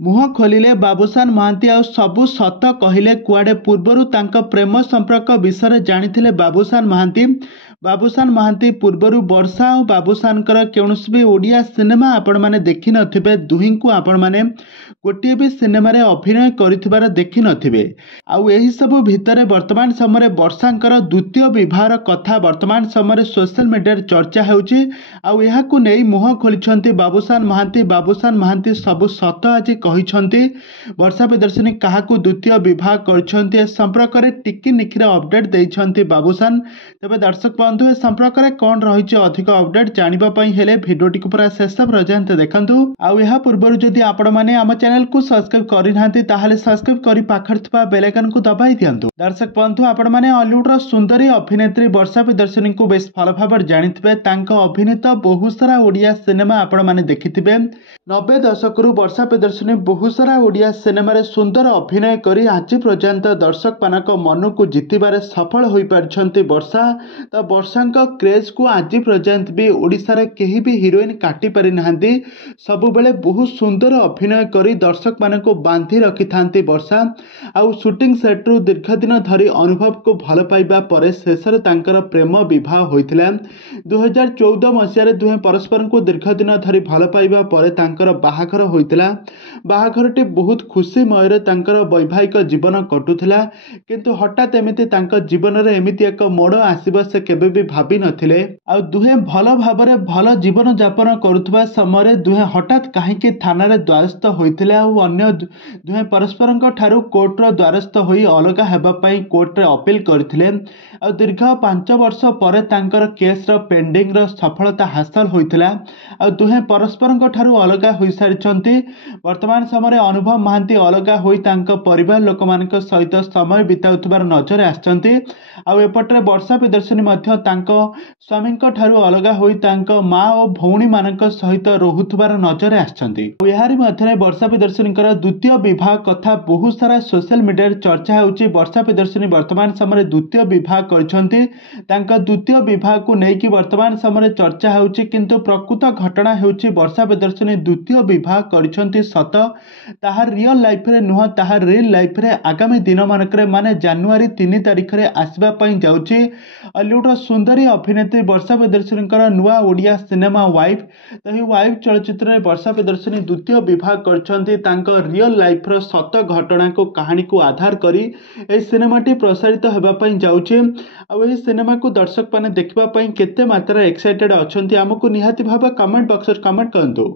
मुह खोलिले बाबूसान महांती आ सबु सत कहले कुआडे पूर्वरु तांका प्रेम संपर्क विषय जानिथिले बाबूसान महांती पूर्वरु वर्षा और बाबूसानकर कौनसी भी ओडिया सिनेमा आपण मैंने देखि नथिबे। दुहीं को आपण मैंने गोटे भी सिनेमा रे अभिनय करिथिबार देखि नथिबे। आउ एही सब भितरे वर्तमान समय वर्षांकर द्वितीय विवाहर कथा वर्तमान समय सोशल मीडिया चर्चा हेउची। आउ एहाकु नेई मुह खोलिछंती बाबूसान महांती सबु सत आज कहिछंती। वर्षा प्रियदर्शिनी काहाकू द्वितीय विवाह करछंती ए संपर्क रे टिकी निखिर अपडेट देइछंती बाबूसान। तबे दर्शक बंधु ए संपर्क रे कोन रहिछ अधिक अपडेट जानिबा पई हेले भिडियोटी को पूरा शेष पर्यंत देखंतु। आउ एहा पूर्वरु जदि आपण माने हम चैनल को सब्सक्राइब करि नाहंती ताहाले सब्सक्राइब करि पाखर थिबा बेल आइकन को दबाई दियंतु। दर्शक बंधु आपण माने हॉलीवुड रो सुंदरी अभिनेत्री वर्षा प्रियदर्शिनी को बेस भल भाबर जानिथिबे। तांको अभिनीत बहुत सारा ओडिया सिनेमा आपण माने देखिथिबे। 90 दशक रु वर्षा प्रियदर्शिनी बहुत सारा ओडिया सिनेमा रे सुंदर अभिनय करी आज पर्यंत दर्शक मानक मन को जितिबारे सफल होई पारछंती वर्षा। तो वर्षांक क्रेज को आज पर्यंत भी ओडिसा रे केही भी हीरोइन काटी पारि नाहंती। सबु बेले बहुत सुंदर अभिनय करी दर्शक मानक को बांधी रखि थांती वर्षा। आउ शूटिंग सेट रु दीर्घ दिन धरी अनुभव को भल पाइबा परे शेषरे तांकर प्रेम विवाह होइथिला। 2014 मसिया रे दुहे परस्पर को दीर्घ दिन धरी भल पाइबा परे तांकर बाहाघर होइथिला। बाहाघरटी बहुत खुशीमय रे तांकर वैवाहिक जीवन कटुथिला। किंतु हठात एमिति तांकर जीवन रे एमिति एक मोड़ आसीबा से केबे भी भाबी नथिले। आउ दुहे भल भाबरे भल जीवन यापन करुथबा समय दुहे हठात काहेकि थाना रे द्वारस्थ होइथिले। आउ अन्य दुहे परस्परंक ठारू कोर्ट रो द्वारस्थ होई अलगा हेबा पई कोर्ट रे अपील करथिले। आउ दीर्घ 5 वर्ष परे तांकर केस रो पेंडिंग रो सफलता हासिल होइथिला। आउ दुहे परस्परंक ठारू अलगा होई सारिछंती। वर्तमान समय अनुभव महांती अलगा होई तांका परिवार लोक मानक सहित समय बिताउथबार नजर आछंती। आउ एपटरे वर्षा प्रियदर्शिनी मध्य तांको स्वामींक ठारू अलगा होई तांको मां और भौणी मानक सहित रहुथबार नजर आछंती। एहारी मध्यरे वर्षा प्रियदर्शिनीकर द्वितीय विवाह कथा बहुत सारा सोशल मीडिया चर्चा हेउची। वर्षा प्रियदर्शिनी वर्तमान समय द्वितीय विवाह करछंती। तांका द्वितीय विवाह को नेकी वर्तमान समय चर्चा हेउची। किंतु प्रकृत घटना हेउची वर्षा प्रियदर्शिनी द्वितीय विवाह करछंती सत। ताहा रियल लाइफ रे नुह, ताहा रियल लाइफ रे आगामी दिन मानकरे माने जनवरी 3 तारिख रे आसीबा पई जाउची। हॉलीवुड सुंदरी अभिनेत्री वर्षा प्रियदर्शिनीकर नुआ ओडिया सिनेमा वाइफ। तो ही वाइफ चलचित्र रे वर्षा प्रियदर्शिनी द्वितीय विवाह करछंती। तांको रियल लाइफ रो सत घटना को कहानी को आधार करी ए सिनेमाटी प्रसारित हेबा पई जाउची। आ एही सिनेमा को दर्शक माने देखबा पई केते मात्रा एक्साइटेड अछंती हमकु निहाती भाबे कमेंट बॉक्स रे कमेंट करंतु।